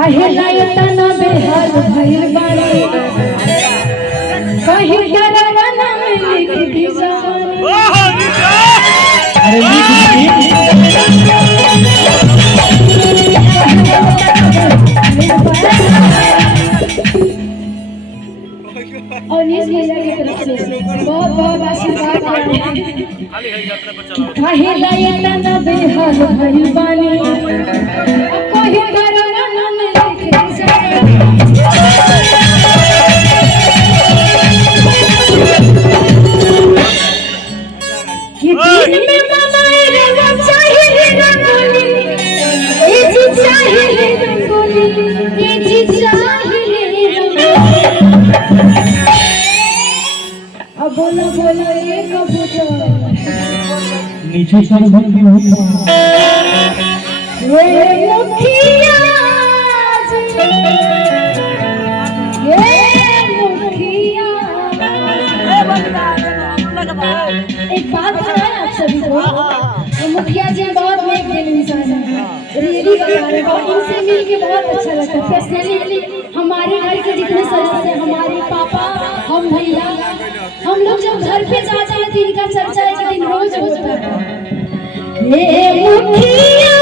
काहे लायतना बेहाल भइल बानी कहीं डरवाना में लिख दी जवानी और इस महिला की तरफ से बहुत बहुत आशीर्वाद काहे लायतना बेहाल भइल बानी कहीं डरवाना में लिख दी दिन में बनाए रंगा चाहिए रंगोली ये जी चाहिए रंगोली ये जी चाहिए रंगोली अब बोलो बोलो ये कबूतर नीचे सर भी होता ये मुखिया एक बात बताएं आप सभी को तो मुखिया जी बहुत नेक दिल इंसान है रियली बता रहे हो इनसे मिलके बहुत अच्छा लगता है पर्सनली हमारे घर के जितने सदस्य हमारे पापा हम भैया हम लोग जब घर पे जाते हैं तो इनका चर्चा एक दिन रोज होता है ये मुखिया